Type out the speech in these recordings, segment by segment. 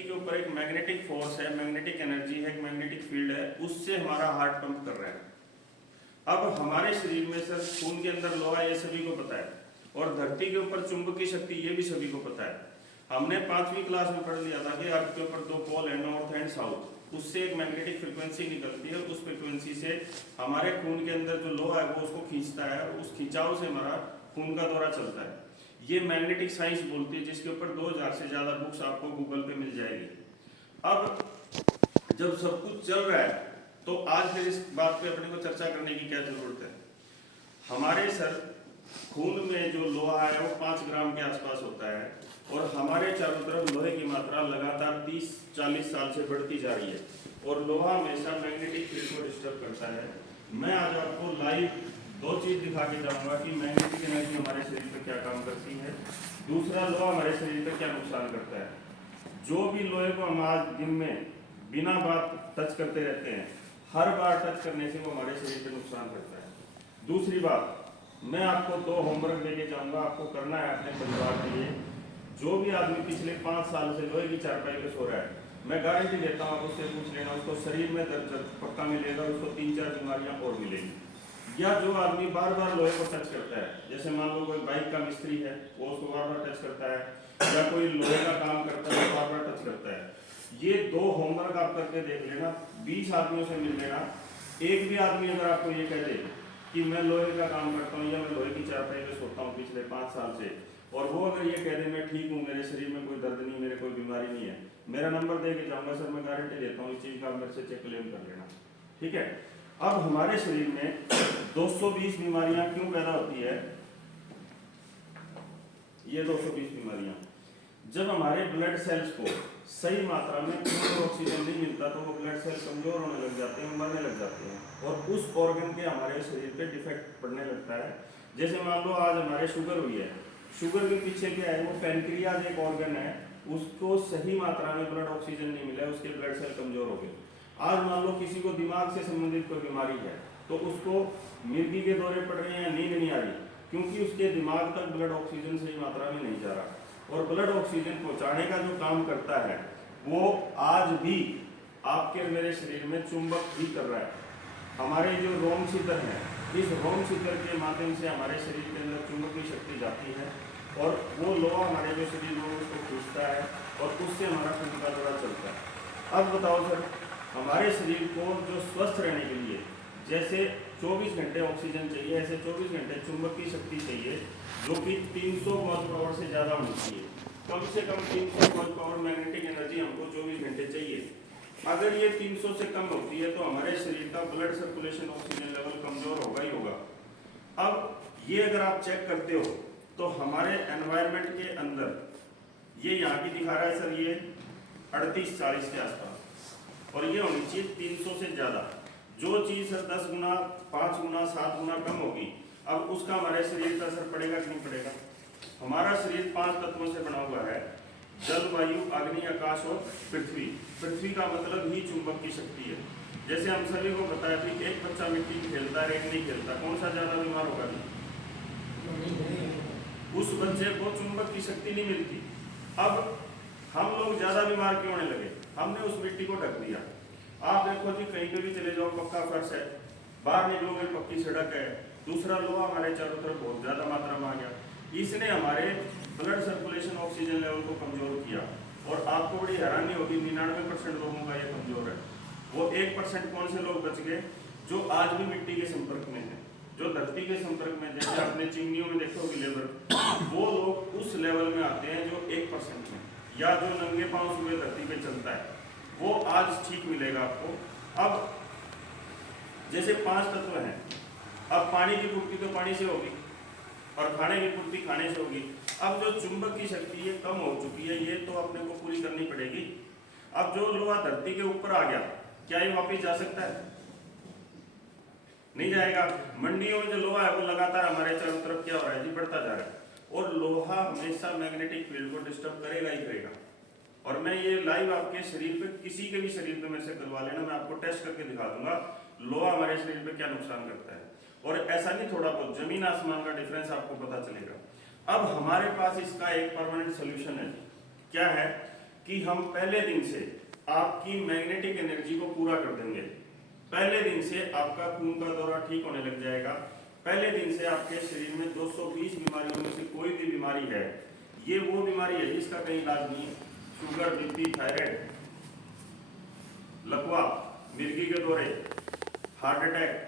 के ऊपर एक मैग्नेटिक फोर्स है, मैग्नेटिक एनर्जी है, एक मैग्नेटिक फील्ड है, उससे हमारा हार्ट पंप कर रहा है। अब हमारे शरीर में सर खून के अंदर लोहा, ये सभी को पता है, और धरती के ऊपर चुंबकीय शक्ति, ये भी सभी को पता है। हमने 5वीं क्लास में पढ़ लिया था कि अर्थ के ऊपर 2 पोल है, नॉर्थ एंड साउथ, उससे एक मैग्नेटिक फ्रीक्वेंसी निकलती है, उस फ्रीक्वेंसी से हमारे खून के अंदर जो लोहा है वो उसको खींचता है, और उस खिंचाव से हमारा खून का दौरा चलता है। ये मैग्नेटिक साइंस बोलती है, जिसके ऊपर 2000 से ज़्यादा बुक्स आपको गूगल पे मिल जाएगी। अब जब सब कुछ चल रहा है तो आज फिर इस बात पे अपने को चर्चा करने की क्या जरूरत है। हमारे सर खून में जो लोहा है वो 5 ग्राम के आसपास होता है, और हमारे चारों तरफ लोहे की मात्रा लगातार 30-40 साल से बढ़ती जा रही है, और लोहा हमेशा मैग्नेटिक फील्ड को डिस्टर्ब करता है। मैं आज आपको लाइव 2 चीज दिखा के जाऊंगा कि मैग्नेटिक एनर्जी हमारे शरीर पर क्या काम करती है, दूसरा लोहा हमारे शरीर पर क्या नुकसान करता है। जो भी लोहे को हम आज दिन में बिना बात टच करते रहते हैं, हर बार टच करने से वो हमारे शरीर पर नुकसान करता है। दूसरी बात, मैं आपको 2 होमवर्क देके जाऊंगा, आपको करना है अपने परिवार के लिए। जो भी आदमी पिछले 5 साल से लोहे की चारपाई पे सो रहा है, मैं गारंटी देता हूँ, आप उससे पूछ लेना, उसको शरीर में दर्द पक्का मिलेगा, उसको 3-4 बीमारियां और मिलेंगी। या जो आदमी बार बार लोहे को टच करता है, जैसे मान लो कोई बाइक का मिस्त्री है, वो उसको बार बार टच करता है, या कोई लोहे का काम करता है, बार बार टच करता है। ये 2 होमवर्क आप करके देख लेना, 20 आदमियों से मिल लेना। एक भी आदमी अगर आपको ये कह दे कि मैं लोहे का काम करता हूँ, या मैं लोहे की चारपाई पे सोता हूँ पिछले 5 साल से, और वो अगर ये कह दे मैं ठीक हूँ, मेरे शरीर में कोई दर्द नहीं, मेरे कोई बीमारी नहीं है, मेरा नंबर दे के जाऊँगा, सर मैं गारंटी देता हूँ इस चीज़ का आप मेरे से चेक क्लेम कर लेना, ठीक है। अब हमारे शरीर में 220 बीमारियां क्यों पैदा होती है। ये 220 बीमारियां, जब हमारे ब्लड सेल्स को सही मात्रा में ऑक्सीजन नहीं मिलता तो वो ब्लड सेल कमजोर होने लग जाते हैं, मरने लग जाते हैं, और उस ऑर्गन के हमारे शरीर पे डिफेक्ट पड़ने लगता है। जैसे मान लो आज हमारे शुगर हुई है, शुगर के पीछे क्या है, वो पैनक्रियाज एक ऑर्गन है, उसको सही मात्रा में ब्लड ऑक्सीजन नहीं मिला, उसके ब्लड सेल कमजोर हो गए। आज मान लो किसी को दिमाग से संबंधित कोई बीमारी है, तो उसको मिर्गी के दौरे पड़ रहे हैं, नींद नहीं आ रही, क्योंकि उसके दिमाग तक ब्लड ऑक्सीजन सही मात्रा में नहीं जा रहा। और ब्लड ऑक्सीजन पहुंचाने का जो काम करता है वो आज भी आपके मेरे शरीर में चुंबक भी कर रहा है। हमारे जो रोम छिद्र है, इस रोम छिद्र के माध्यम से हमारे शरीर के अंदर चुंबकीय शक्ति जाती है, और वो लोहा हमारे जो शरीर में उसको खींचता है, और उससे हमारा खून का दौरा चलता है। अब बताओ सर, हमारे शरीर को जो स्वस्थ रहने के लिए जैसे 24 घंटे ऑक्सीजन चाहिए, ऐसे 24 घंटे चुंबक की शक्ति चाहिए, जो कि 300 गॉस पावर से ज़्यादा होनी चाहिए। कम से कम 300 गॉस पावर मैग्नेटिक एनर्जी हमको 24 घंटे चाहिए। अगर ये 300 से कम होती है तो हमारे शरीर का ब्लड सर्कुलेशन ऑक्सीजन लेवल कमज़ोर होगा ही होगा। अब ये अगर आप चेक करते हो तो हमारे एनवायरनमेंट के अंदर, ये यहाँ की दिखा रहा है सर, ये 38-40 के आसपास, और ये होनी चाहिए 300 से ज़्यादा। जो चीज़ सर 10 गुना, 5 गुना, 7 गुना कम होगी, अब उसका हमारे शरीर पर असर पड़ेगा कि नहीं पड़ेगा। हमारा शरीर 5 तत्वों से बना हुआ है, जल, वायु, अग्नि, आकाश और पृथ्वी। पृथ्वी का मतलब ही चुंबक की शक्ति है। जैसे हम सभी को पता है कि एक बच्चा मिट्टी खेलता है, एक नहीं खेलता, कौन सा ज़्यादा बीमार होगा? उस बच्चे को चुंबक की शक्ति नहीं मिलती। अब हम लोग ज़्यादा बीमार क्यों होने लगे? हमने उस मिट्टी को ढक दिया। आप देखो जी, कहीं पे भी चले जाओ, पक्का फर्श है, बाहर निकलोगे पक्की सड़क है, दूसरा लोहा हमारे चारों तरफ बहुत ज़्यादा मात्रा में आ गया। इसने हमारे ब्लड सर्कुलेशन ऑक्सीजन लेवल को कमज़ोर किया, और आपको बड़ी हैरानी होगी, 99% लोगों का ये कमज़ोर है। वो 1% कौन से लोग बच गए जो आज भी मिट्टी के संपर्क में है, जो धरती के संपर्क में, जैसे आपने चिमनियों में देखोगे लेबर, वो लोग उस लेवल में आते हैं जो 1% में, या जो नंगे पांव सुबह धरती पे चलता है, वो आज ठीक मिलेगा आपको। अब जैसे 5 तत्व हैं, अब पानी की पूर्ति तो पानी से होगी, और खाने की पूर्ति खाने से होगी। अब जो चुंबक की शक्ति ये कम हो चुकी है, ये तो अपने को पूरी करनी पड़ेगी। अब जो लोहा धरती के ऊपर आ गया, क्या ये वापस जा सकता है? नहीं जाएगा। मंडियों में जो लोहा है वो लगातार हमारे चारों तरफ क्या हो रहा है जी, बढ़ता जा रहा है, और लोहा हमेशा मैग्नेटिक फील्ड को डिस्टर्ब करेगा ही करेगा। और मैं ये लाइव आपके शरीर पे, किसी के भी शरीर पे मेरे से करवा लेना, मैं आपको टेस्ट करके दिखा दूंगा लोहा हमारे शरीर पे क्या नुकसान करता है। और ऐसा नहीं, थोड़ा बहुत जमीन आसमान का डिफरेंस आपको पता चलेगा। अब हमारे पास इसका एक परमानेंट सोल्यूशन है। क्या है कि हम पहले दिन से आपकी मैग्नेटिक एनर्जी को पूरा कर देंगे। पहले दिन से आपका खून का दौरा ठीक होने लग जाएगा। पहले दिन से आपके शरीर में 220 बीमारियों में से कोई भी बीमारी है, ये वो बीमारी है जिसका कहीं इलाज नहीं है। शुगर, बीपी, थायराइड, लकवा, मिर्गी के दौरे, हार्ट अटैक,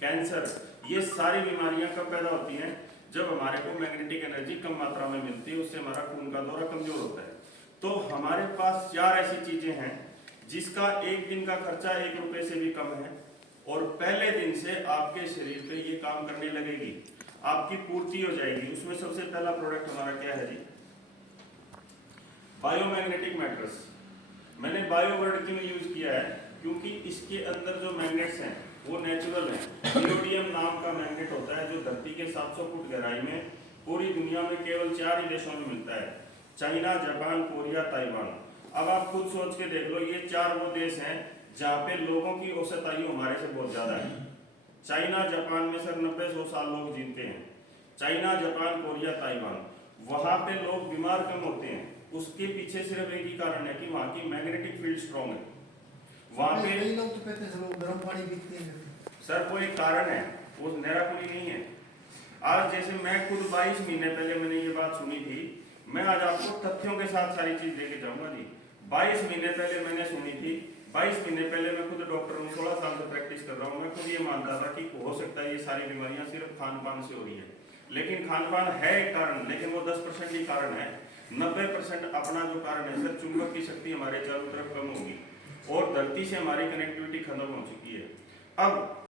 कैंसर, ये सारी बीमारियां कब पैदा होती हैं? जब हमारे को मैग्नेटिक एनर्जी कम मात्रा में मिलती है, उससे हमारा खून का दौरा कमजोर होता है। तो हमारे पास 4 ऐसी चीजें हैं जिसका एक दिन का खर्चा 1 रुपए से भी कम है और पहले दिन से आपके शरीर पे ये काम करने लगेगी, आपकी पूर्ति हो जाएगी। उसमें सबसे पहला प्रोडक्ट हमारा क्या है जी? Biomagnetic mattress. मैंने बायो वर्ड क्यों यूज किया है? क्योंकि इसके अंदर जो मैग्नेट्स हैं वो नेचुरल हैं। नियोडियम नाम का मैग्नेट होता है जो धरती के 700 फुट गहराई में पूरी दुनिया में केवल 4 ही देशों में मिलता है, चाइना, जापान, कोरिया, ताइवान। अब आप खुद सोच के देख लो, ये 4 वो देश हैं जहाँ पे लोगों की औसत आयु हमारे से बहुत ज्यादा है। चाइना, जापान में सर 90-100 साल लोग जीते हैं। चाइना, जापान, कोरिया, ताइवान, वहां पे लोग बीमार कम होते हैं। उसके पीछे सिर्फ एक ही कारण है कि वहाँ की मैग्नेटिक फील्ड स्ट्रॉन्ग है। वहाँ पे कई लोग तो कहते हैं लोग गर्म पानी पीते हैं। सर वो एक कारण है, वो निराकुली नहीं है। आज जैसे मैं खुद 22 महीने पहले मैंने ये बात सुनी थी, मैं आज आपको तथ्यों के साथ सारी चीज लेके जाऊंगा जी। 22 महीने पहले मैंने सुनी थी। 22 महीने पहले मैं खुद डॉक्टर हूँ, 16 साल से प्रैक्टिस कर रहा हूँ। मैं खुद ये मानता था कि हो सकता है ये सारी बीमारियां सिर्फ खान पान से हो रही है, लेकिन खान पान है एक कारण, लेकिन वो 10% ही कारण है। 90% अपना जो कारण है सर, चुंबक की शक्ति हमारे चारों तरफ कम होगी और धरती से हमारी कनेक्टिविटी खत्म हो चुकी है। अब